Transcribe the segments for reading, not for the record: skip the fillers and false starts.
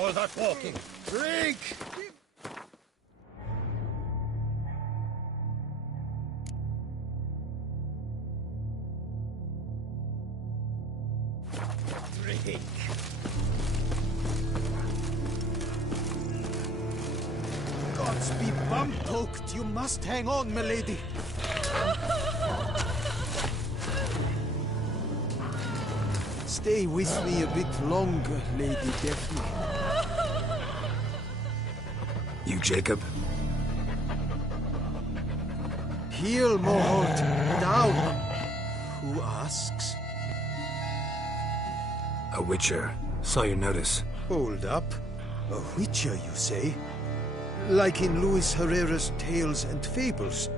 call that walking? Drink! Drink. Gods be bum-poked! You must hang on, milady! Stay with me a bit longer, Lady Daphne. You, Jacob? Heel, Moholt! Down! Who asks? A witcher. Saw your notice. Hold up. A witcher, you say? Like in Luis Herrera's Tales and Fables.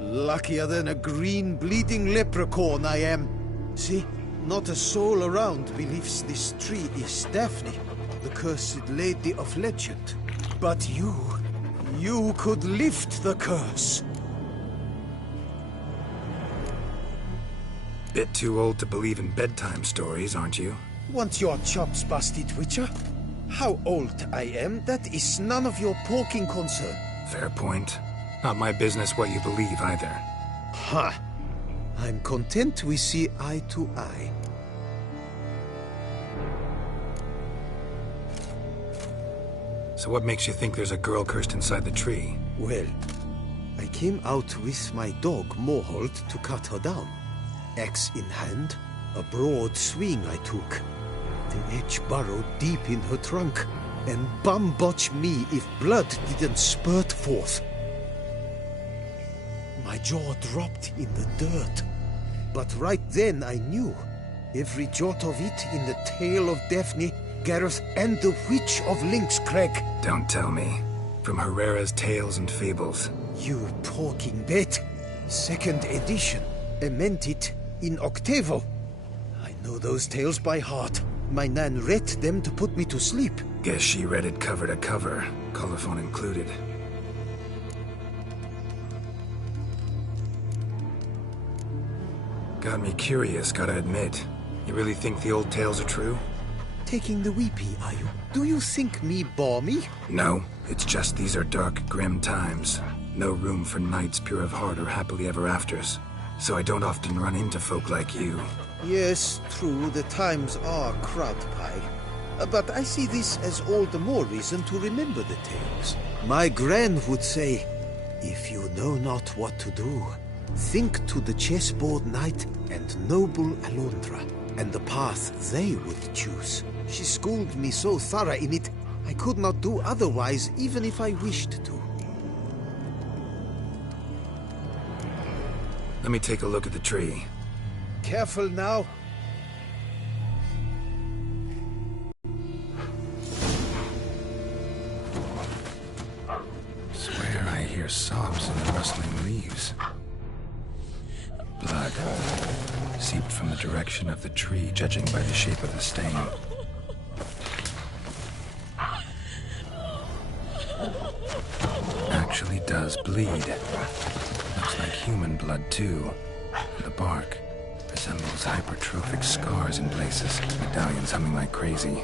Luckier than a green bleeding leprechaun I am. See? Not a soul around believes this tree is Daphne, the cursed lady of legend. But you could lift the curse. Bit too old to believe in bedtime stories, aren't you? Want your chops busted, Witcher? How old I am, that is none of your poking concern. Fair point. Not my business what you believe, either. Ha! I'm content we see eye to eye. So what makes you think there's a girl cursed inside the tree? Well, I came out with my dog, Moholt, to cut her down. Axe in hand, a broad swing I took. The edge burrowed deep in her trunk, and bum-botch me if blood didn't spurt forth. My jaw dropped in the dirt. But right then I knew. Every jot of it in the tale of Daphne, Gareth, and the Witch of Lynx Crag. Don't tell me. From Herrera's Tales and Fables. You talking bet. Second edition. I meant it in octavo. I know those tales by heart. My nan read them to put me to sleep. Guess she read it cover to cover, colophon included. Got me curious, gotta admit. You really think the old tales are true? Taking the weepy, are you? Do you think me balmy? No, it's just these are dark, grim times. No room for knights pure of heart or happily ever afters. So I don't often run into folk like you. Yes, true, the times are crowd pie. But I see this as all the more reason to remember the tales. My gran would say, if you know not what to do, think to the chessboard knight and noble Alondra, and the path they would choose. She schooled me so thorough in it, I could not do otherwise even if I wished to. Let me take a look at the tree. Careful now. Swear I hear sobs in the rustling leaves. Blood seeped from the direction of the tree, judging by the shape of the stain. Actually does bleed. Looks like human blood, too. And the bark resembles hypertrophic scars in places. Medallions humming like crazy.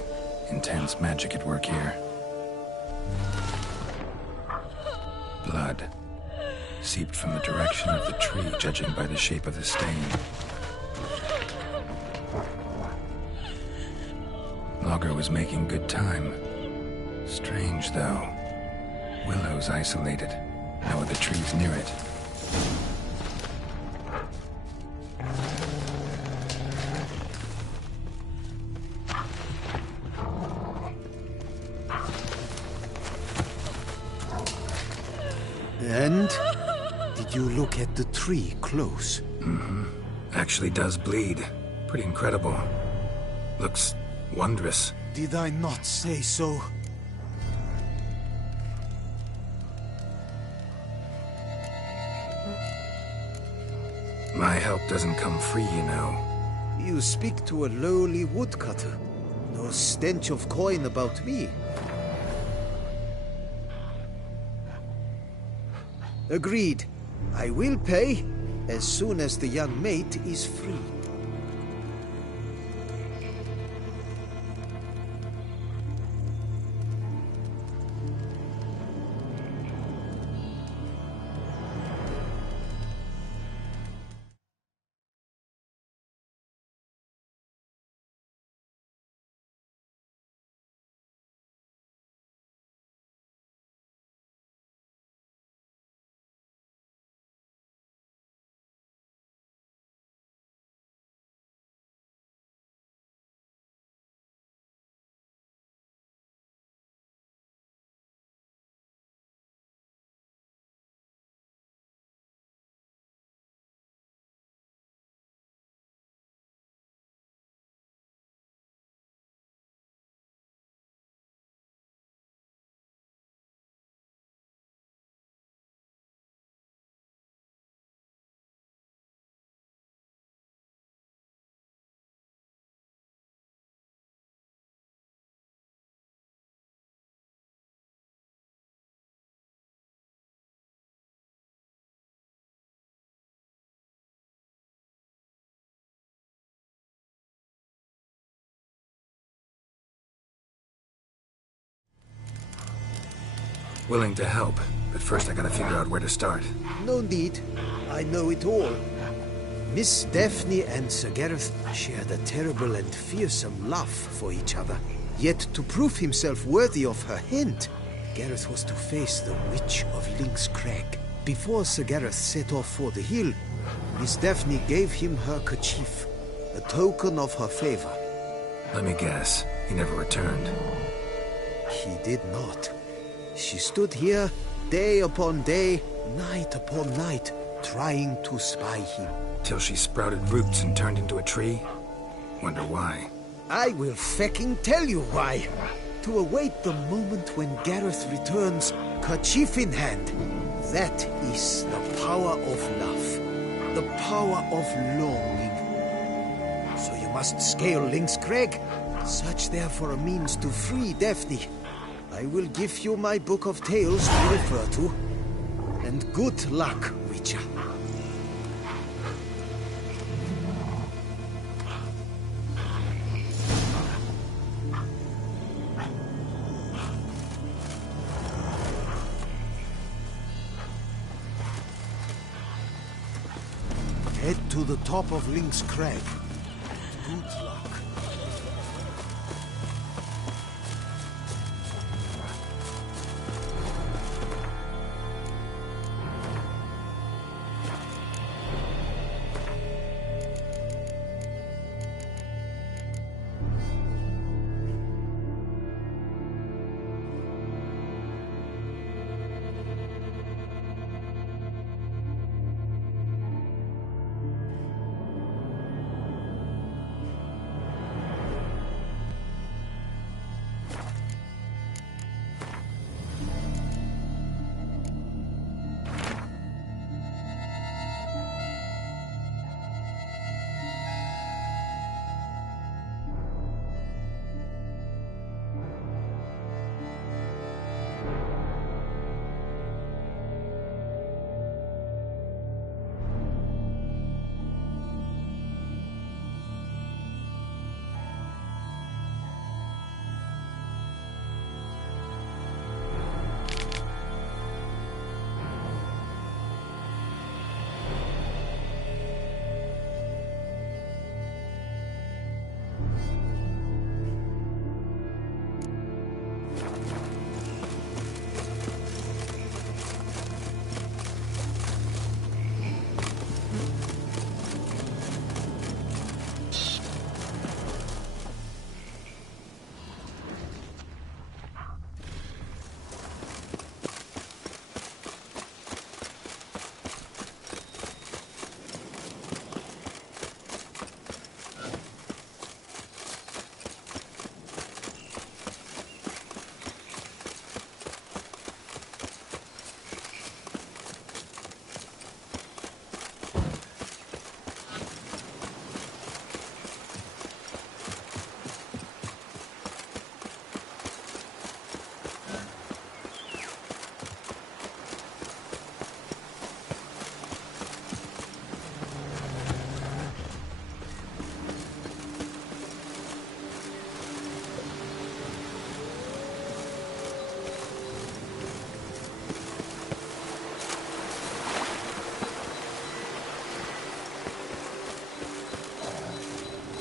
Intense magic at work here. Blood seeped from the direction of the tree, judging by the shape of the stain. Logger was making good time. Strange, though. Willow's isolated. No other trees near it. And? Did you look at the tree close? Mm-hmm. Actually does bleed. Pretty incredible. Looks wondrous. Did I not say so? My help doesn't come free, you know. You speak to a lowly woodcutter. No stench of coin about me. Agreed. I will pay as soon as the young mate is free. Willing to help, but first I gotta figure out where to start. No need. I know it all. Miss Daphne and Sir Gareth shared a terrible and fearsome love for each other. Yet to prove himself worthy of her hand, Gareth was to face the Witch of Lynx Crag. Before Sir Gareth set off for the hill, Miss Daphne gave him her kerchief, a token of her favor. Let me guess, he never returned. He did not. She stood here, day upon day, night upon night, trying to spy him. Till she sprouted roots and turned into a tree? Wonder why. I will fecking tell you why. To await the moment when Gareth returns, kerchief in hand. That is the power of love. The power of longing. So you must scale Lynx Crag. Search there for a means to free Daphne. I will give you my book of tales to refer to. And good luck, Witcher. Head to the top of Lynx Crag. Good luck.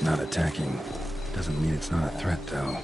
Not attacking. Doesn't mean it's not a threat, though.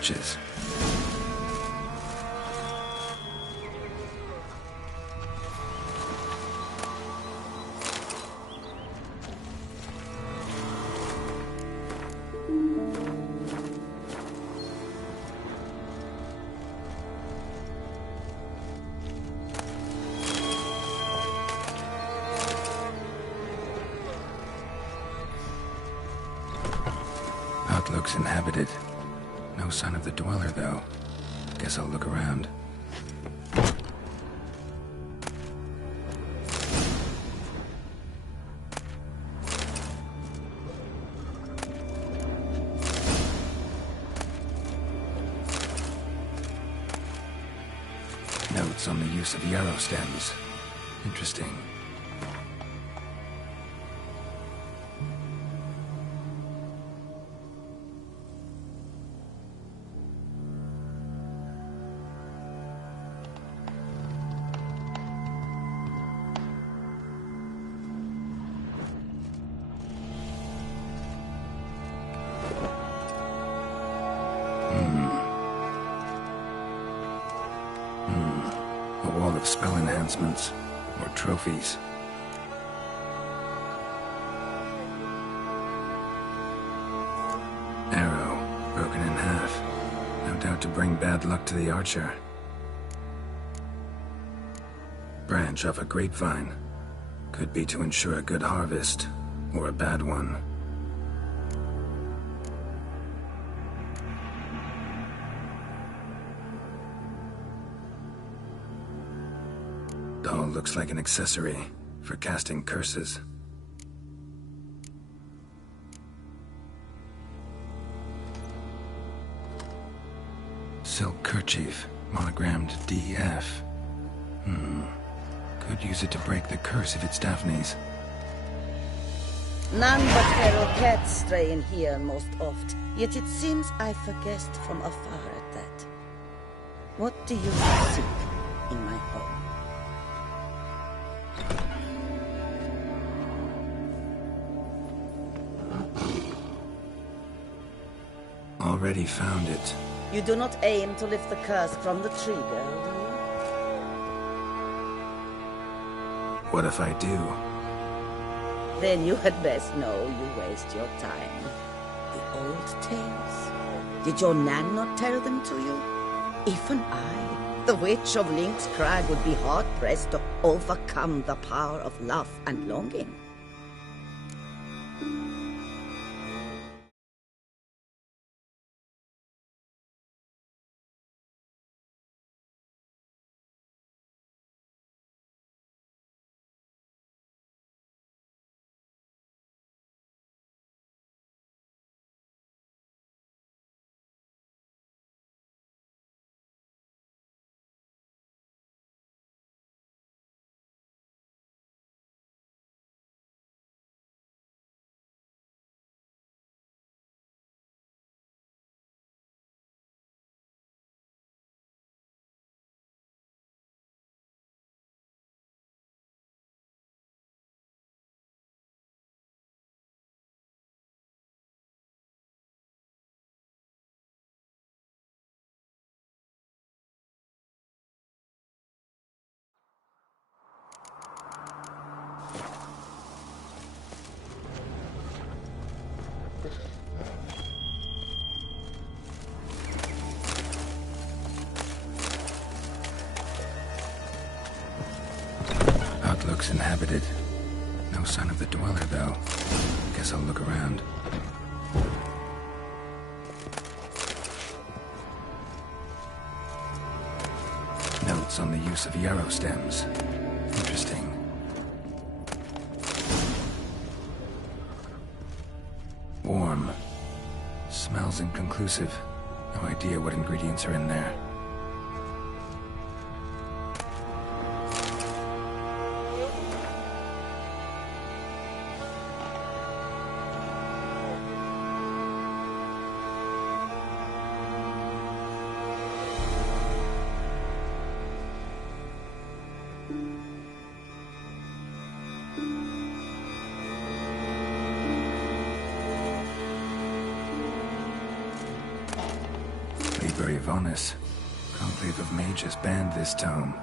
switches. Looks inhabited. No sign of the dweller, though. Guess I'll look around. Notes on the use of yarrow stems. Interesting. A wall of spell enhancements, or trophies. Arrow, broken in half. No doubt to bring bad luck to the archer. Branch off a grapevine. Could be to ensure a good harvest, or a bad one. Doll looks like an accessory for casting curses. Silk kerchief, monogrammed DF. Could use it to break the curse if it's Daphne's. None but feral cats stray in here most oft, yet it seems I forguessed from afar at that. What do you seek in my home? Already found it. You do not aim to lift the curse from the tree, girl, do you? What if I do? Then you had best know you waste your time. The old tales? Did your Nan not tell them to you? Even I, the Witch of Lynx Crag, would be hard-pressed to overcome the power of love and longing. Looks inhabited. No sign of the dweller, though. Guess I'll look around. Notes on the use of yarrow stems. Interesting. Warm. Smells inconclusive. No idea what ingredients are in there. Cronus. Conclave of Mages banned this tome.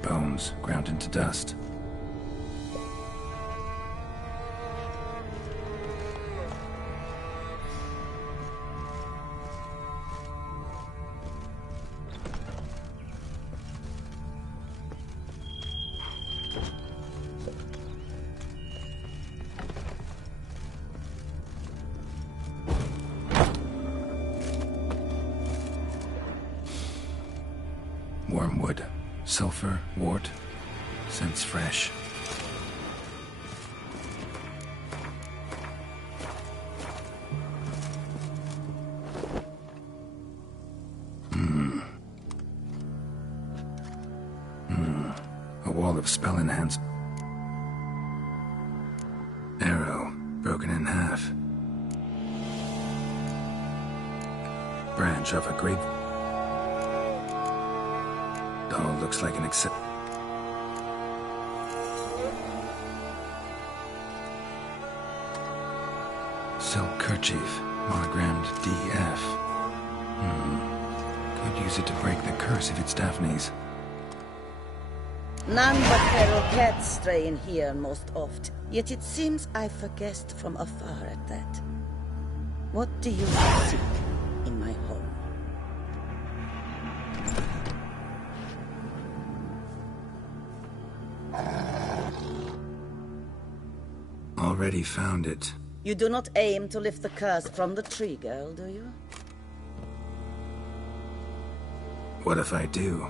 Bones ground into dust. Wormwood, sulfur, wart, scents fresh. A wall of spell enhanced. Arrow, broken in half. Branch of a great... Oh, looks like an silk kerchief, monogrammed DF. Could use it to break the curse if it's Daphne's. None but feral cats stray in here most oft, yet it seems I forguessed from afar at that. What do you seek in my home? Already found it. You do not aim to lift the curse from the tree girl, do you? What if I do?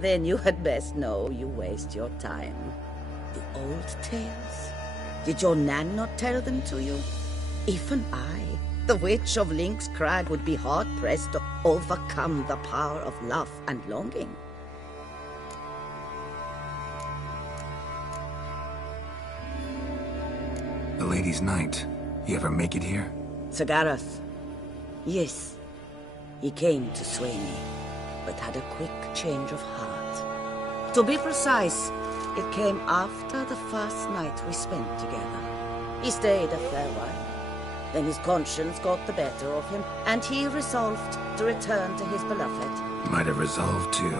Then you had best know you waste your time. The old tales? Did your Nan not tell them to you? Even I, the Witch of Lynx Crag, would be hard-pressed to overcome the power of love and longing. The Lady's Knight. You ever make it here? Sir Gareth? Yes. He came to sway me, but had a quick change of heart. To be precise, it came after the first night we spent together. He stayed a fair while. Then his conscience got the better of him, and he resolved to return to his beloved. Might have resolved to,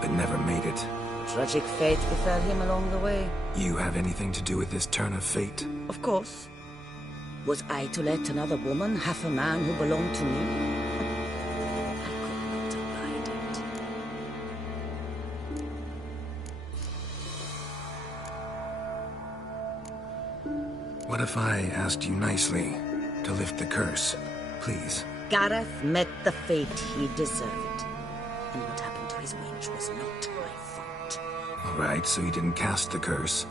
but never made it. Tragic fate befell him along the way. You have anything to do with this turn of fate? Of course. Was I to let another woman have a man who belonged to me? I could not abide it. What if I asked you nicely to lift the curse, please? Gareth met the fate he deserved. And what happened to his wench was not my fault. All right, so you didn't cast the curse,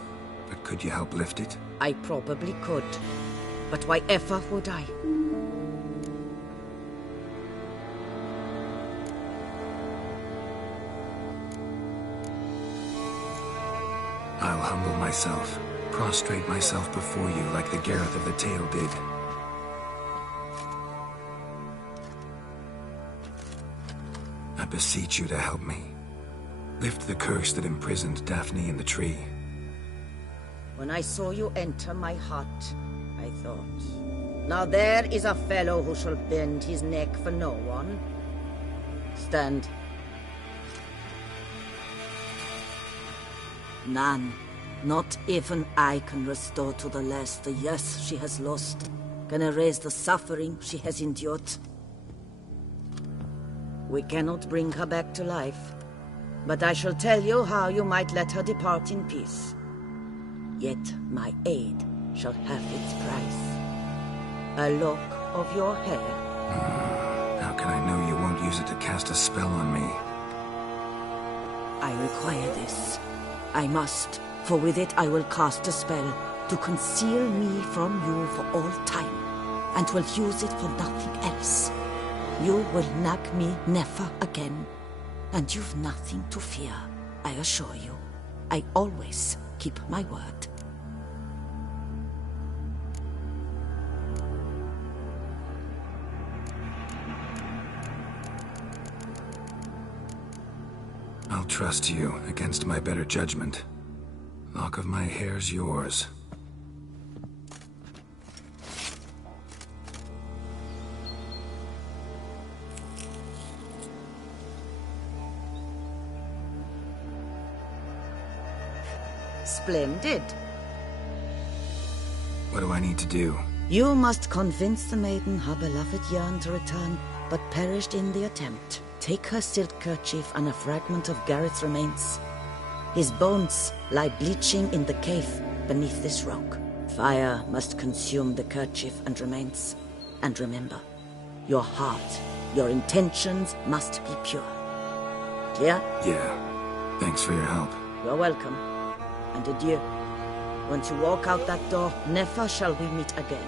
but could you help lift it? I probably could. But why ever would I? I'll humble myself, prostrate myself before you like the Gareth of the tale did. I beseech you to help me. Lift the curse that imprisoned Daphne in the tree. When I saw you enter my heart, I thought, now there is a fellow who shall bend his neck for no one. Stand. None, not even I can restore to the lass the years she has lost, can erase the suffering she has endured. We cannot bring her back to life, but I shall tell you how you might let her depart in peace. Yet my aid shall have its price. A lock of your hair. How can I know you won't use it to cast a spell on me? I require this. I must, for with it I will cast a spell to conceal me from you for all time, and will use it for nothing else. You will nag me never again, and you've nothing to fear, I assure you. I always keep my word. I'll trust you against my better judgment. Lock of my hair's yours. Splendid. What do I need to do? You must convince the maiden her beloved yearned to return, but perished in the attempt. Take her silk kerchief and a fragment of Garrett's remains. His bones lie bleaching in the cave beneath this rock. Fire must consume the kerchief and remains. And remember, your heart, your intentions must be pure. Clear? Yeah. Thanks for your help. You're welcome. And adieu. Once you walk out that door, never shall we meet again.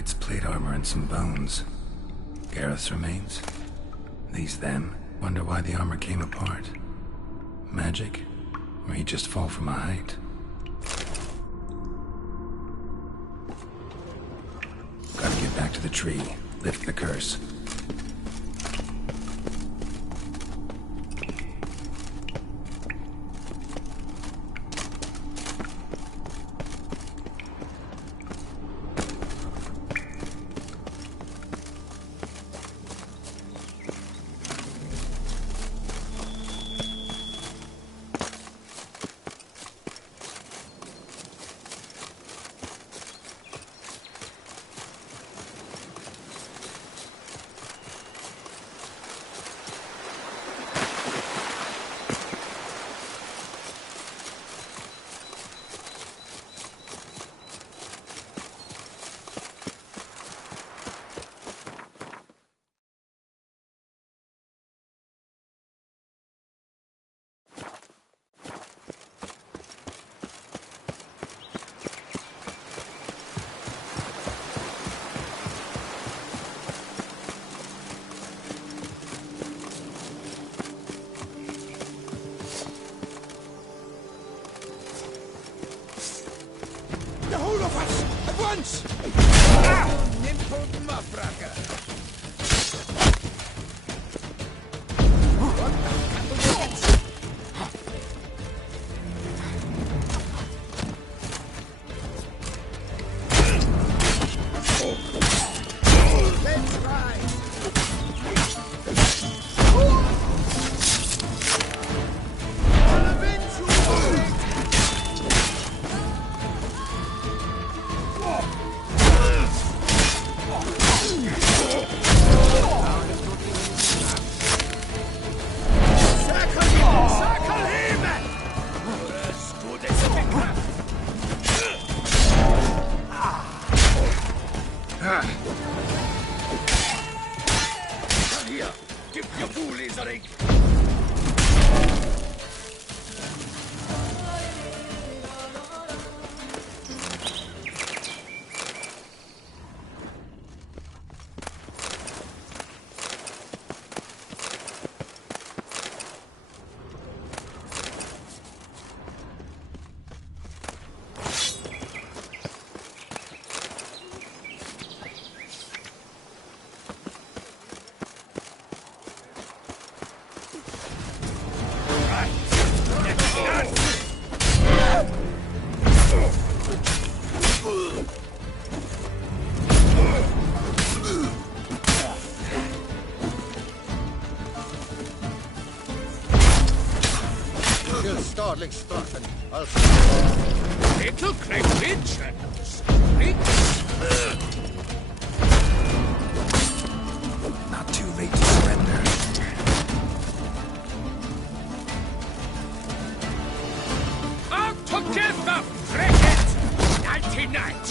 knight's plate armor and some bones. Gareth's remains? These them? Wonder why the armor came apart. Magic? Or he'd just fall from a height? Gotta get back to the tree. Lift the curse. Once! Skadlig straffen. Little cleavage and Not too late to surrender. out together, frigate! Nighty night!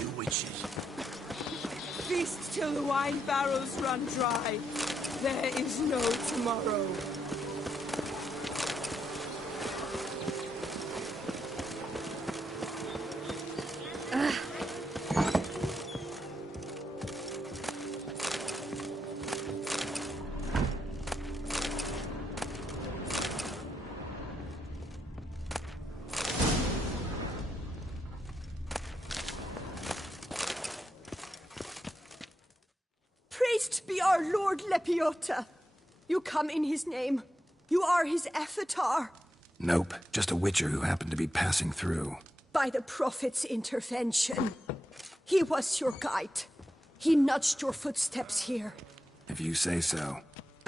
You witches. Feast till the wine barrels run dry. There is no tomorrow. Praised be our Lord Lepiota. You come in his name. You are his avatar. Nope, just a witcher who happened to be passing through. By the prophet's intervention. He was your guide. He nudged your footsteps here. If you say so.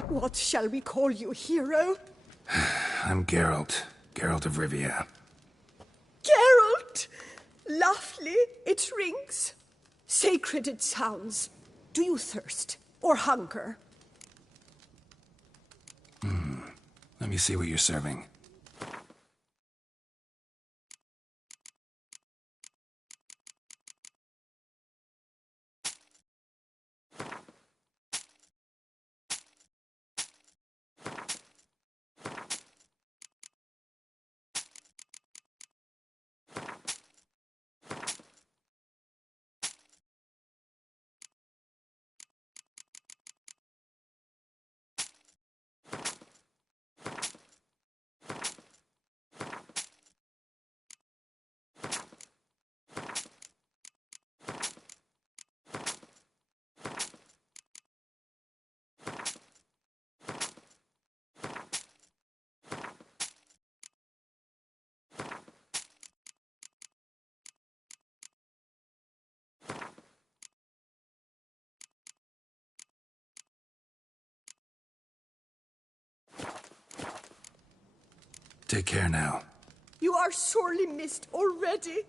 What shall we call you, hero? I'm Geralt. Geralt of Rivia. Geralt! Lovely, it rings. Sacred it sounds. Do you thirst or hunger? Let me see what you're serving. Take care now. You are sorely missed already.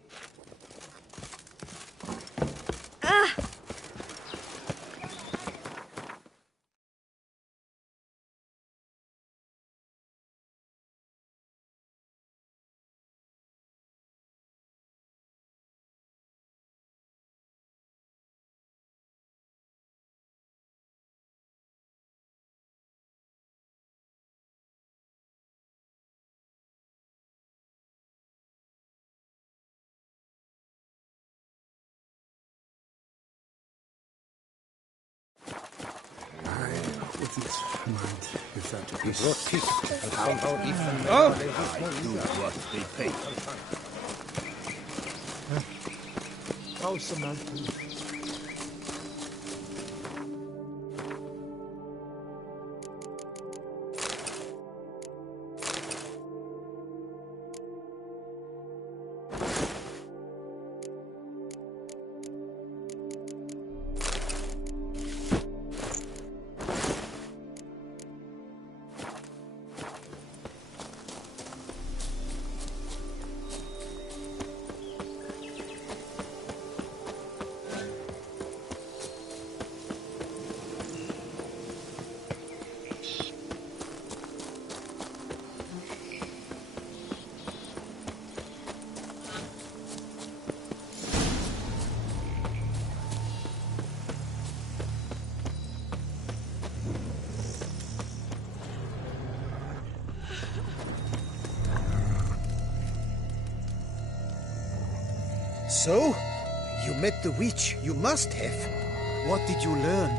So, you met the witch. You must have. What did you learn?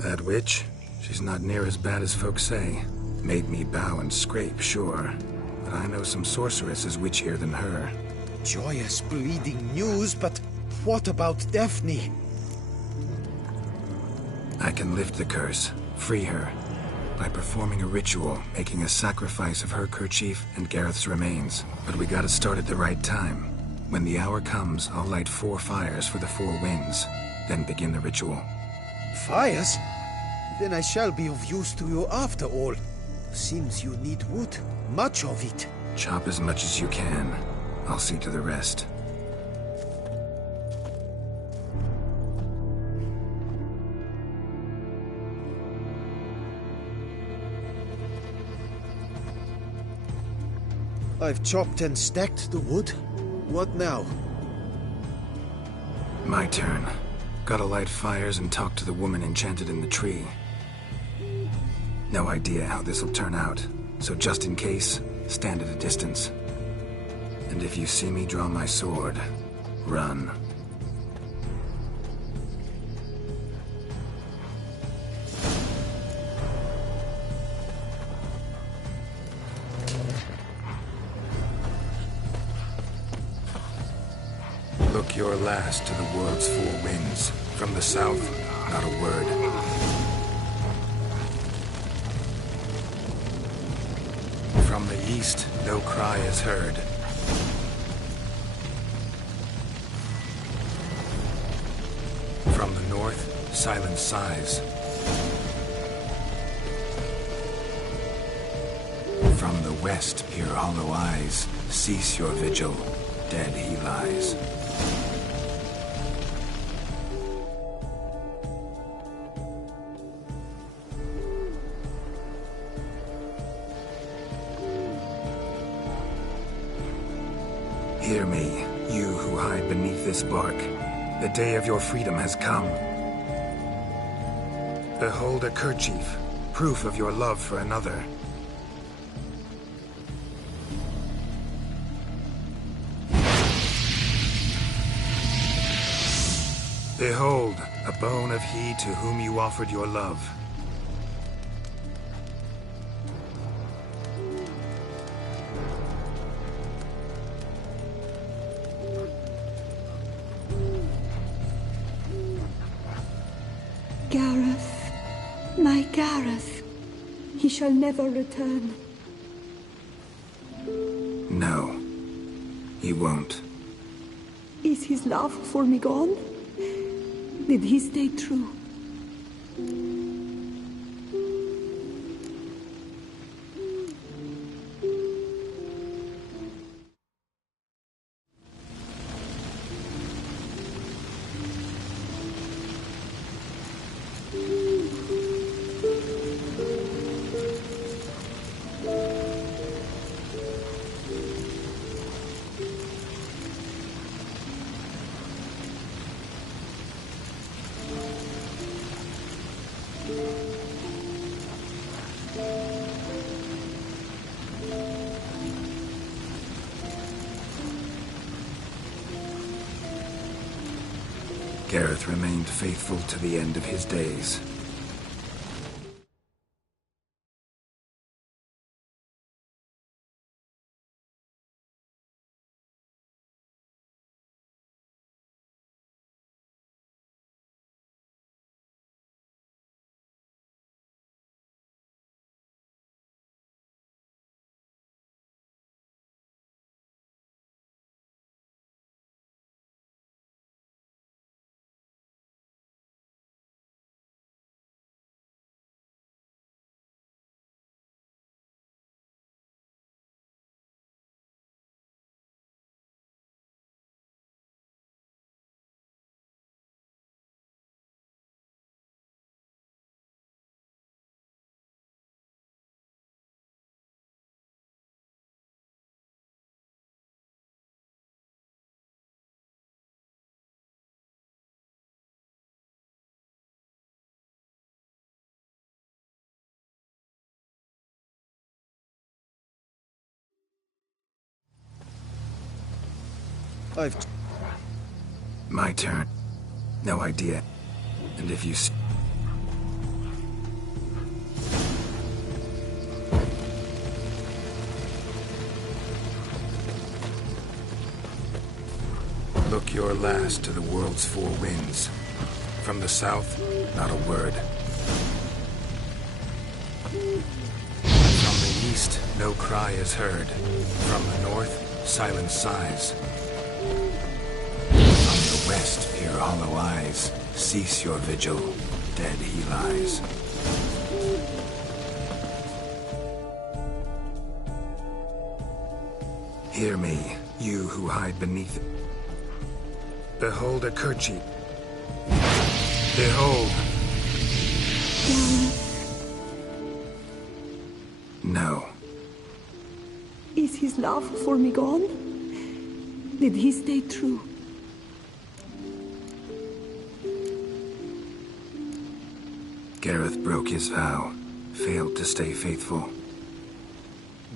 That witch? She's not near as bad as folks say. Made me bow and scrape, sure. But I know some sorceresses witchier than her. Joyous, bleeding news, but what about Daphne? I can lift the curse, free her, by performing a ritual, making a sacrifice of her kerchief and Gareth's remains. But we gotta start at the right time. When the hour comes, I'll light 4 fires for the 4 winds, then begin the ritual. Fires? Then I shall be of use to you after all. Seems you need wood. Much of it. Chop as much as you can. I'll see to the rest. I've chopped and stacked the wood. What now? My turn. Gotta light fires and talk to the woman enchanted in the tree. No idea how this'll turn out, so just in case, stand at a distance. And if you see me draw my sword, run. Look your last to the world's 4 winds. From the south, not a word. From the east, no cry is heard. From the north, silence sighs. From the west peer hollow eyes. Cease your vigil. Dead he lies. Hear me, you who hide beneath this bark. The day of your freedom has come. Behold a kerchief, proof of your love for another. Behold, a bone of he to whom you offered your love. Gareth, my Gareth, he shall never return. No, he won't. Is his love for me gone? Did he stay true? Gareth remained faithful to the end of his days. My turn. No idea. And if you... Look your last to the world's four winds. From the south, not a word. From the east, no cry is heard. From the north, silence sighs. From the west, peer hollow eyes. Cease your vigil. Dead he lies. Hear me, you who hide beneath it. Behold a kerchief. Behold. No. Is his love for me gone? Did he stay true? Gareth broke his vow, failed to stay faithful.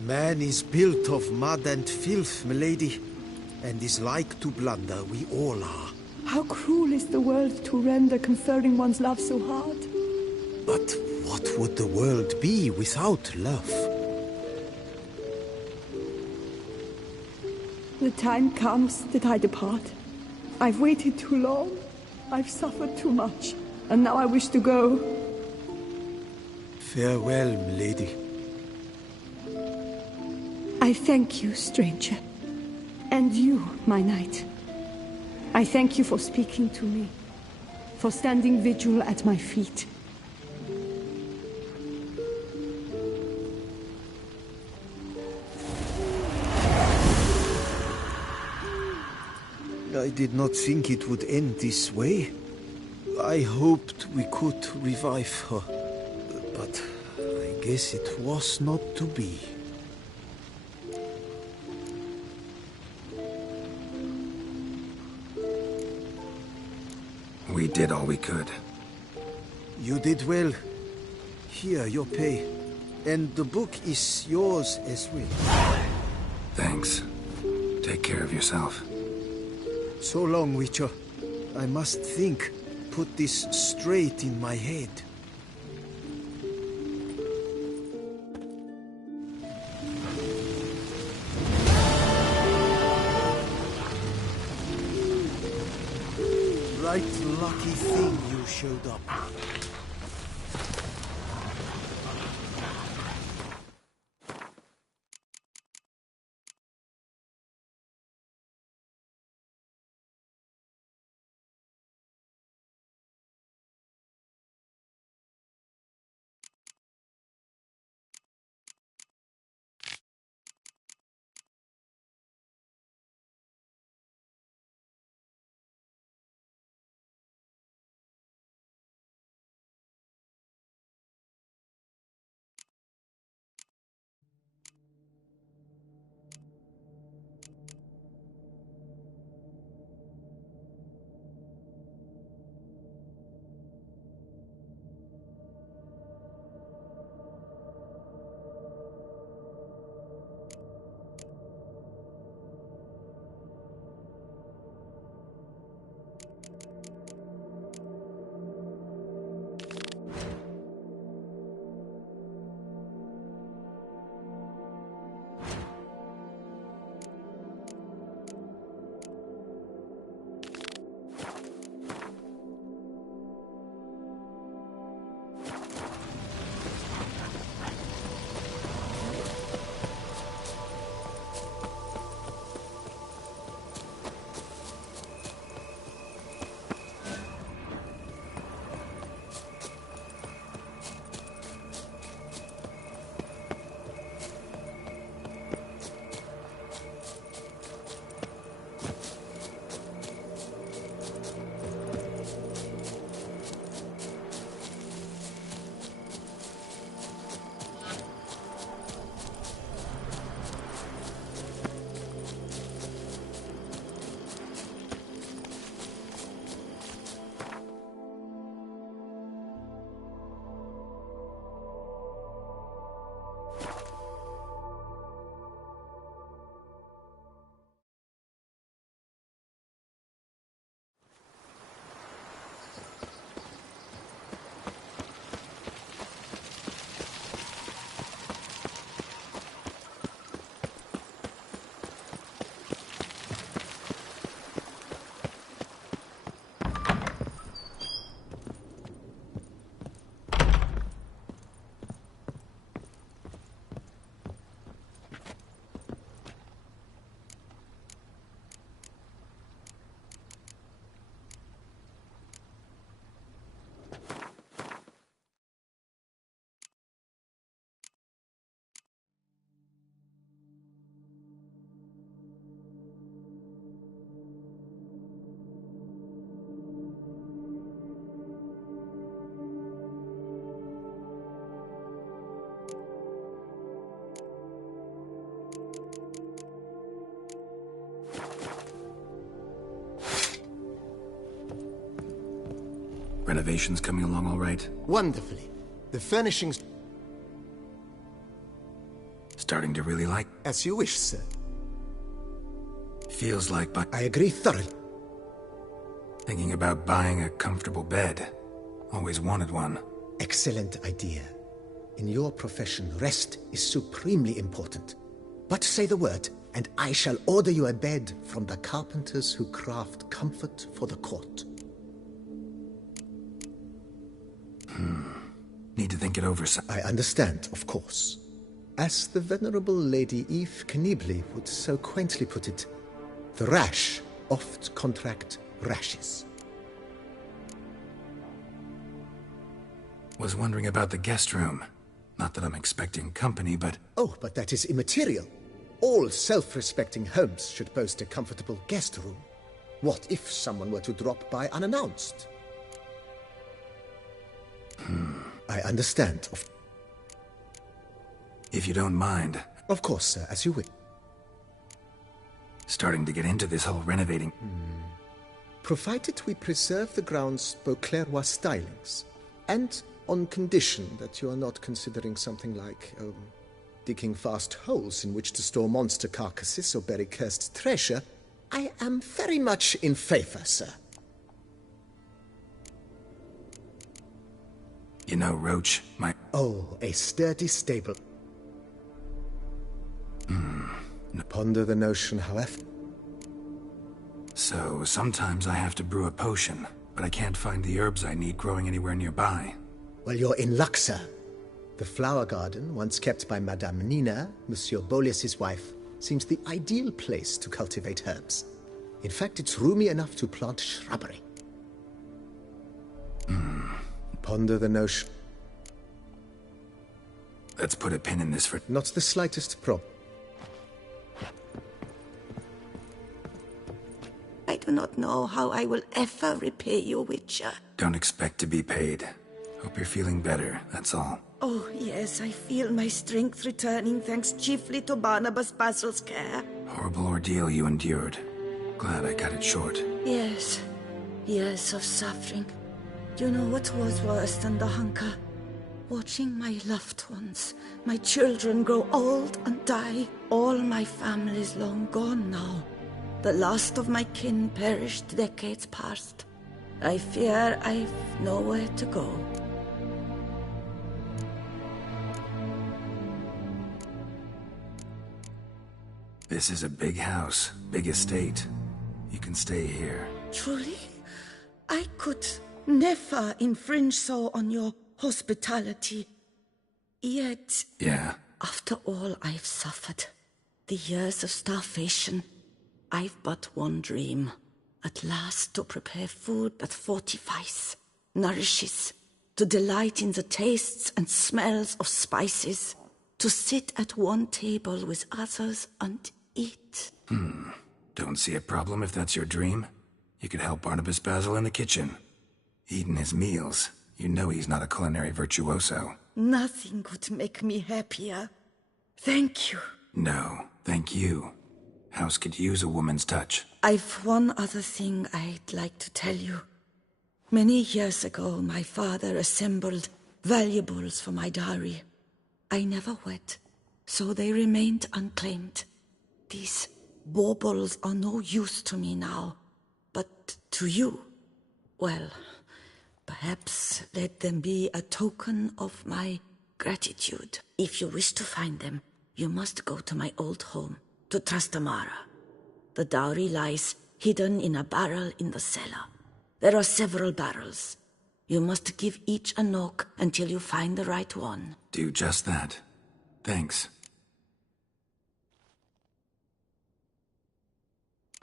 Man is built of mud and filth, milady, and is like to blunder, we all are. How cruel is the world to render conferring one's love so hard. But what would the world be without love? The time comes that I depart. I've waited too long. I've suffered too much. And now I wish to go. Farewell, milady. I thank you, stranger. And you, my knight. I thank you for speaking to me. For standing vigil at my feet. I did not think it would end this way. I hoped we could revive her, but I guess it was not to be. We did all we could. You did well. Here, your pay. And the book is yours as well. Thanks. Take care of yourself. So long, Witcher. I must think. Put this straight in my head. Right lucky thing you showed up. Renovations coming along all right? Wonderfully. The furnishings... Starting to really like? As you wish, sir. Feels like I agree thoroughly. thinking about buying a comfortable bed. Always wanted one. Excellent idea. In your profession, rest is supremely important. But say the word, and I shall order you a bed from the carpenters who craft comfort for the court. Need to think it over some... I understand, of course. As the venerable Lady Eve Knibley would so quaintly put it, the rash oft contract rashes. Was wondering about the guest room. Not that I'm expecting company, but... Oh, but that is immaterial. All self-respecting homes should boast a comfortable guest room. What if someone were to drop by unannounced? I understand. If you don't mind. Of course, sir, as you wish. Starting to get into this whole renovating. Provided we preserve the ground's Beauclervois stylings, and on condition that you are not considering something like, digging vast holes in which to store monster carcasses or bury cursed treasure, I am very much in favor, sir. You know, Roach, Oh, a sturdy stable. Ponder the notion, however. So, sometimes I have to brew a potion, but I can't find the herbs I need growing anywhere nearby. Well, you're in luck, sir. The flower garden, once kept by Madame Nina, Monsieur Boleus's wife, seems the ideal place to cultivate herbs. In fact, it's roomy enough to plant shrubbery. Ponder the notion. Let's put a pin in this for... Not the slightest problem. I do not know how I will ever repay you, Witcher. Don't expect to be paid. Hope you're feeling better, that's all. Oh, yes, I feel my strength returning thanks chiefly to Barnabas Basil's care. Horrible ordeal you endured. Glad I cut it short. Yes, years of suffering. You know what was worse than the hunger? Watching my loved ones, my children grow old and die. All my family's long gone now. The last of my kin perished decades past. I fear I've nowhere to go. This is a big house, big estate. You can stay here. Truly? I could never infringe so on your hospitality. Yet, Yeah. after all I've suffered, the years of starvation, I've but one dream. At last to prepare food that fortifies, nourishes, to delight in the tastes and smells of spices, to sit at one table with others and eat. Don't see a problem if that's your dream. You could help Barnabas Basil in the kitchen. Eating his meals. You know he's not a culinary virtuoso. Nothing could make me happier. Thank you. No, thank you. House could use a woman's touch. I've one other thing I'd like to tell you. Many years ago, my father assembled valuables for my dowry. I never wed, so they remained unclaimed. These baubles are no use to me now, but to you, well, perhaps let them be a token of my gratitude. If you wish to find them, you must go to my old home, to Trastamara. The dowry lies hidden in a barrel in the cellar. There are several barrels. You must give each a knock until you find the right one. Do just that. Thanks.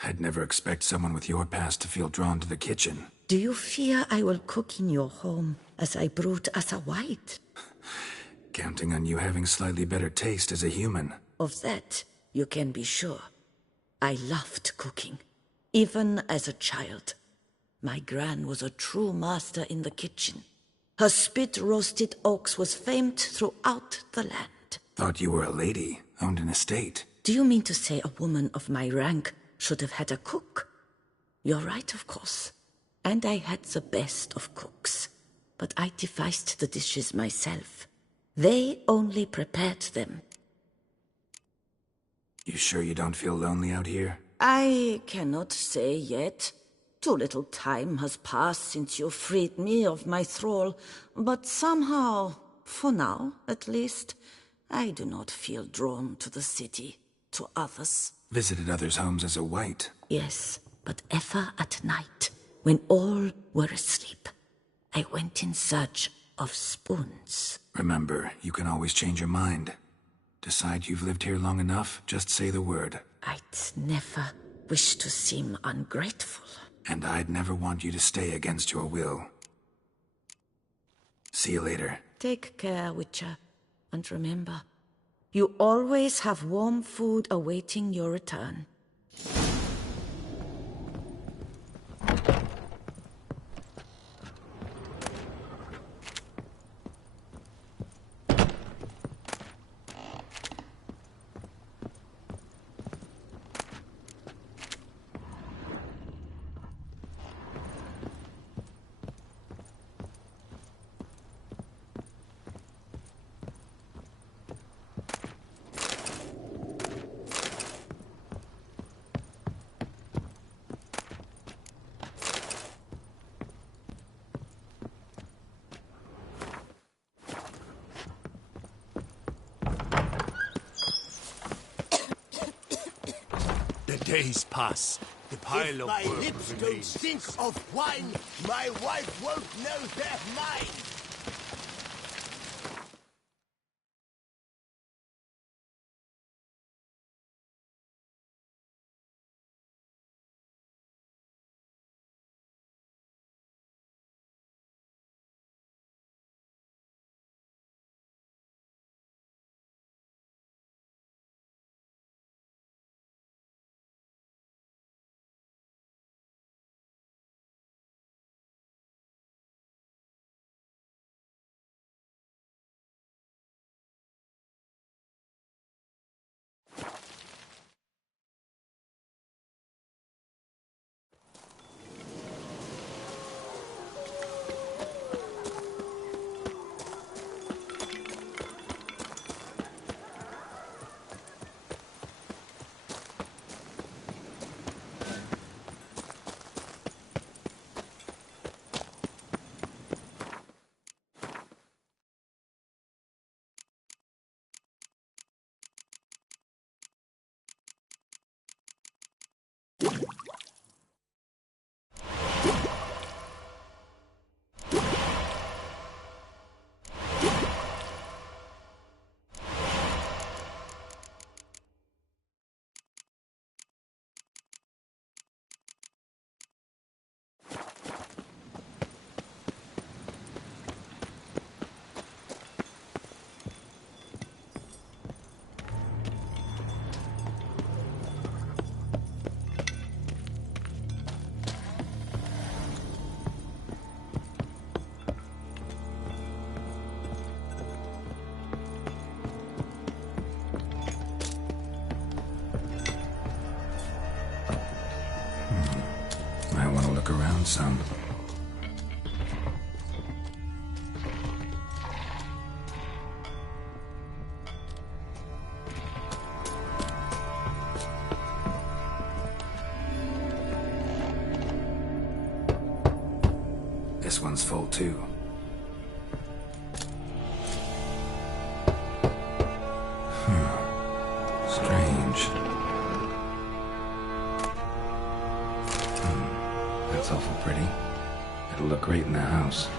I'd never expect someone with your past to feel drawn to the kitchen. Do you fear I will cook in your home as I brewed as a white? Counting on you having slightly better taste as a human. Of that, you can be sure. I loved cooking, even as a child. My gran was a true master in the kitchen. Her spit-roasted oaks was famed throughout the land. Thought you were a lady, owned an estate. Do you mean to say a woman of my rank should have had a cook? You're right, of course. And I had the best of cooks. But I devised the dishes myself. They only prepared them. You sure you don't feel lonely out here? I cannot say yet. Too little time has passed since you freed me of my thrall, but somehow, for now at least, I do not feel drawn to the city, to others. Visited others' homes as a white. Yes, but ever at night, when all were asleep, I went in search of spoons. Remember, you can always change your mind. Decide you've lived here long enough, just say the word. I'd never wish to seem ungrateful. And I'd never want you to stay against your will. See you later. Take care, Witcher. And remember, you always have warm food awaiting your return. Days pass. The pile If of my work lips don't remains. stink of wine, my wife won't know they're mine. I want to look around some. This one's full too. Strange. That's awful pretty. It'll look great in the house.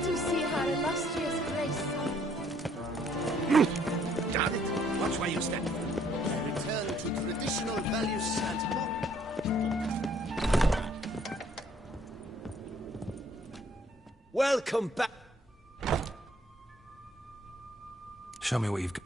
to see her illustrious grace. Got it. Watch where you step. Return to traditional values and more. Welcome back. Show me what you've got.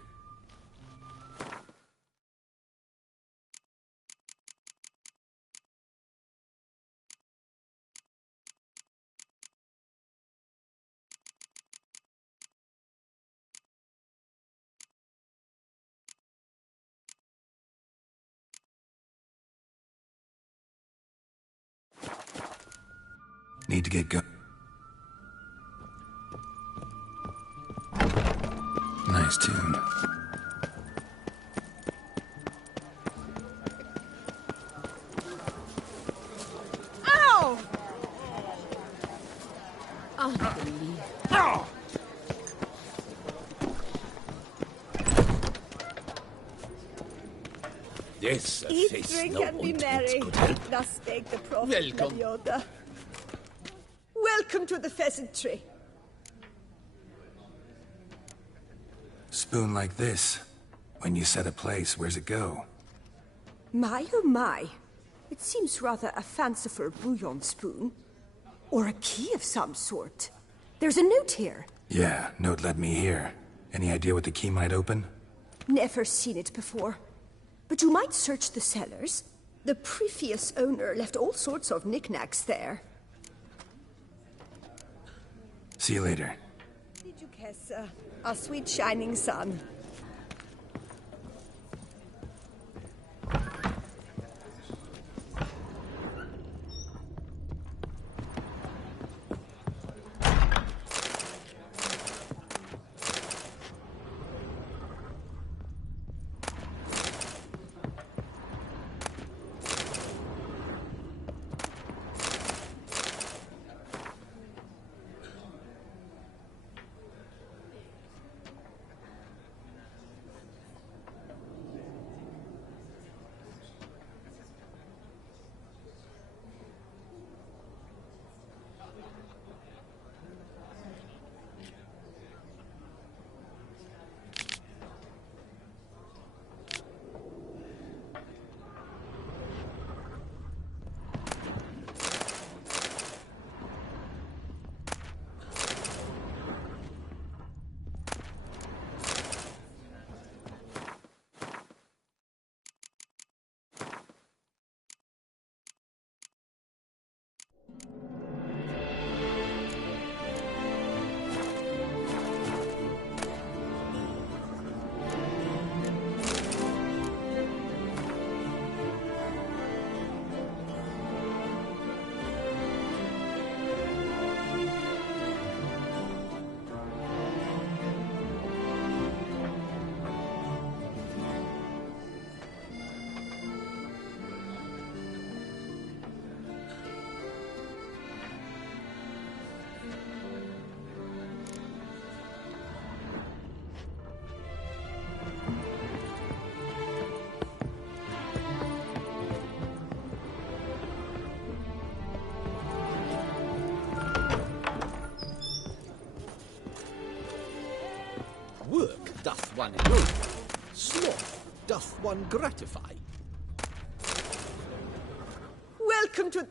Need to get going. Nice tune. Ow! Unbelievable. This Eat, face drink, no and be ointment merry. could help. Thus spake the prophet Welcome. Lebioda. Welcome to the pheasant tree. Spoon like this. When you set a place, where's it go? My oh my. It seems rather a fanciful bouillon spoon. Or a key of some sort. There's a note here. Yeah, note led me here. Any idea what the key might open? Never seen it before. But you might search the cellars. The previous owner left all sorts of knickknacks there. See you later. Did you guess, our sweet shining sun? Work doth one ennoble, sloth doth one gratify. Welcome to...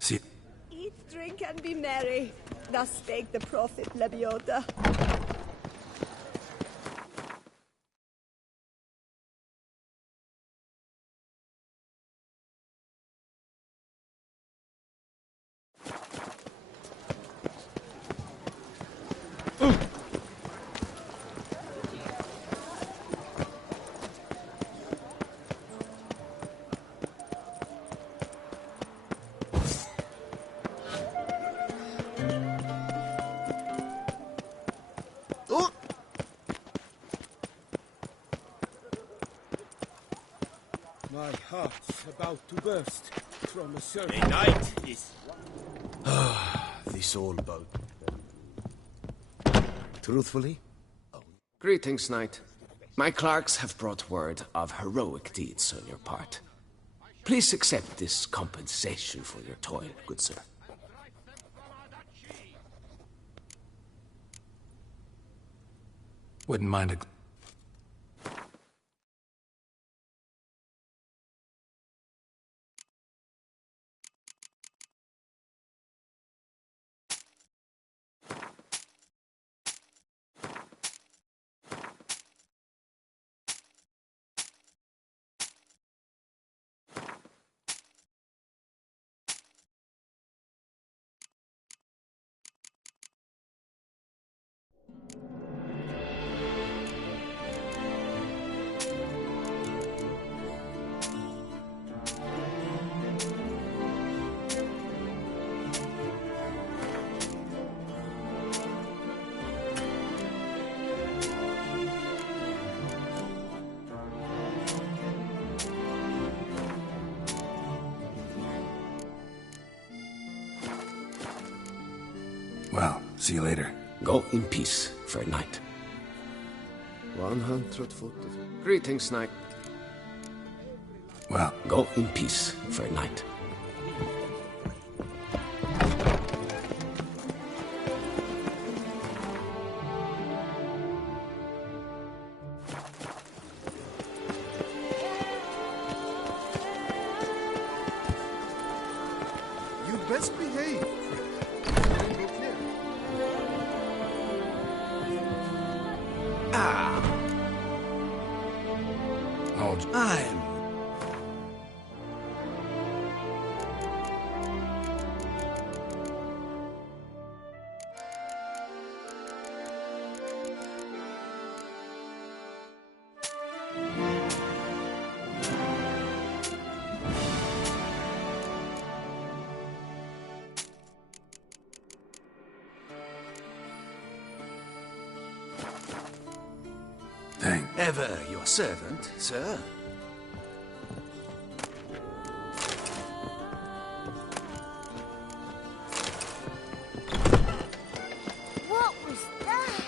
See. Eat, drink, and be merry. Thus spake the prophet Lebioda. My heart's about to burst from a certain... A night is... this old boat. Truthfully? Greetings, Knight. My clerks have brought word of heroic deeds on your part. Please accept this compensation for your toil, good sir. Wouldn't mind a... Well, see you later. Go in peace, Fair Knight. 140. Greetings, Knight. Well, go in peace, Fair Knight. You best behave. I'm... thanks. Ever your servant, sir. What was that?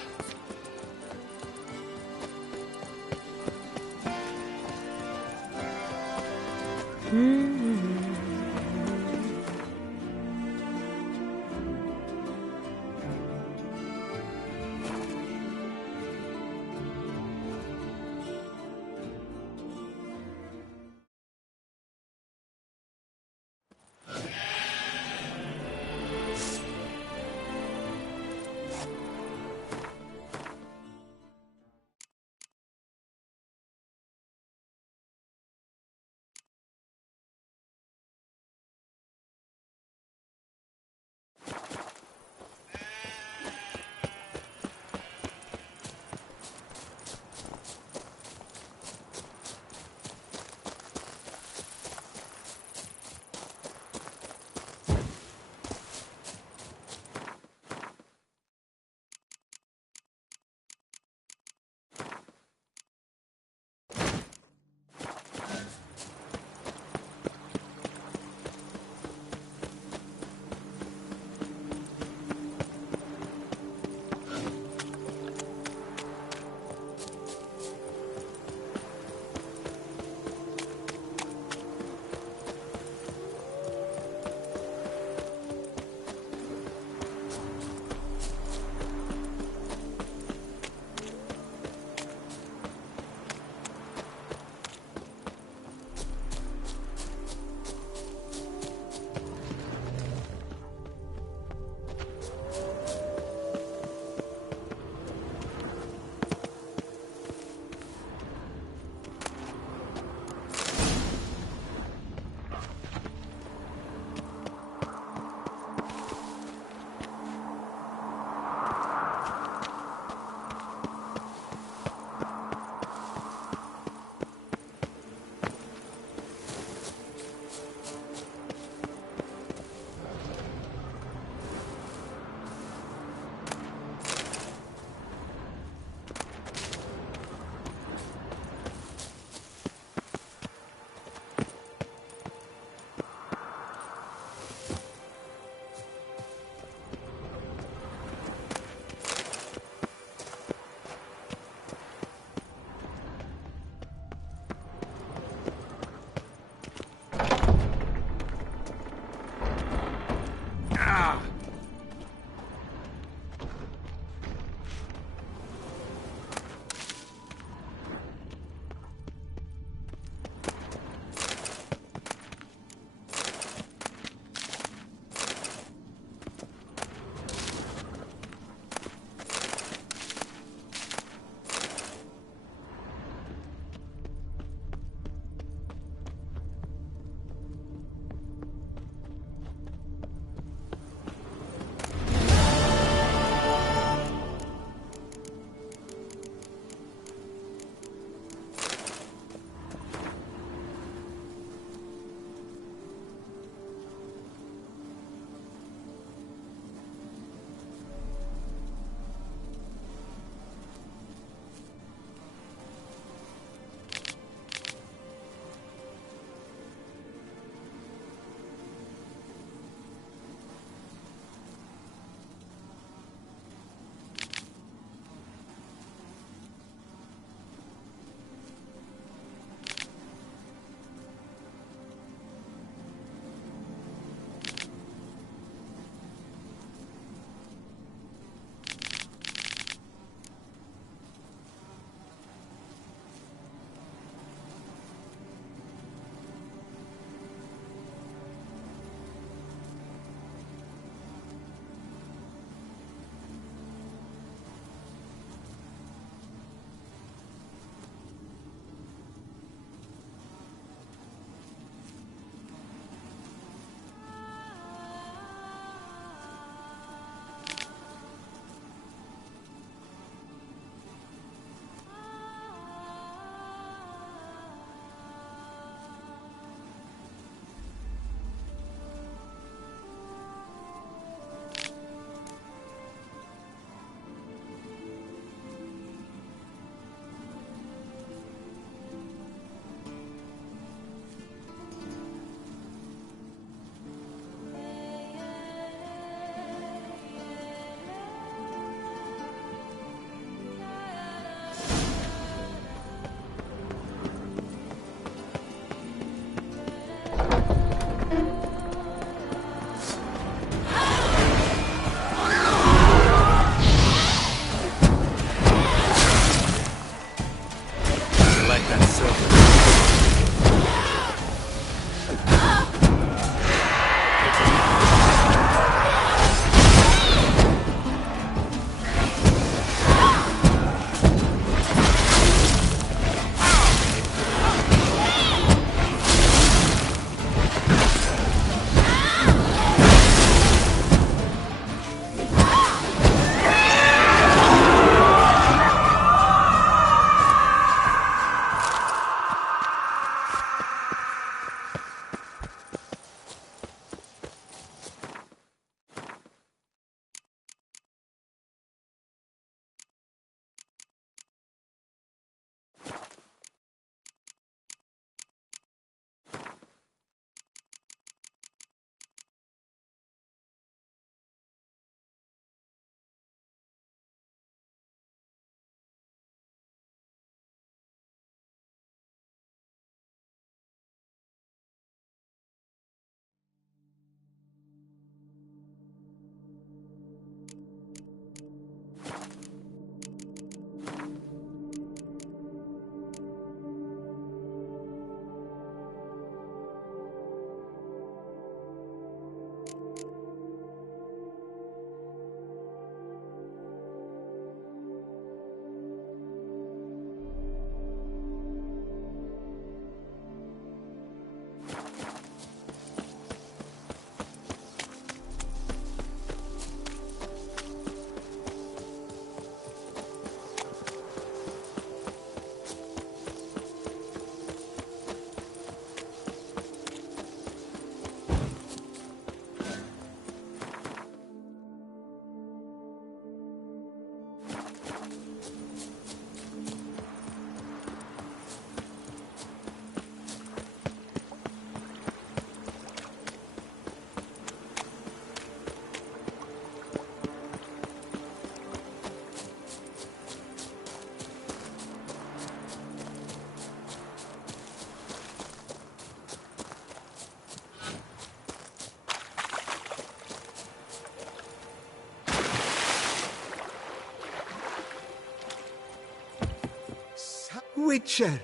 Witcher!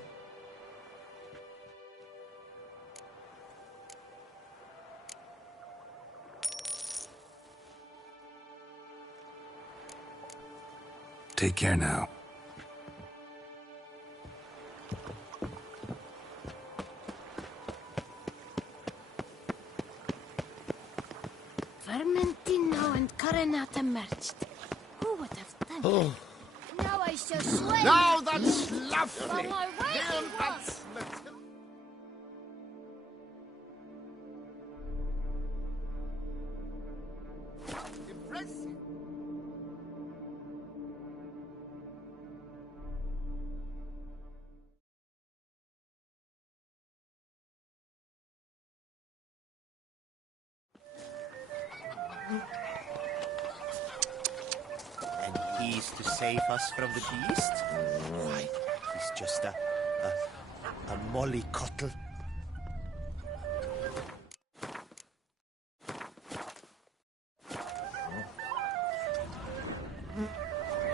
Take care now. Vermentino and Coronata merged. Who would have done that? Now I shall slay. Now that's lovely. From my waiting That's impressive. And he's to save us from the beast? Why, he's just a mollycoddle.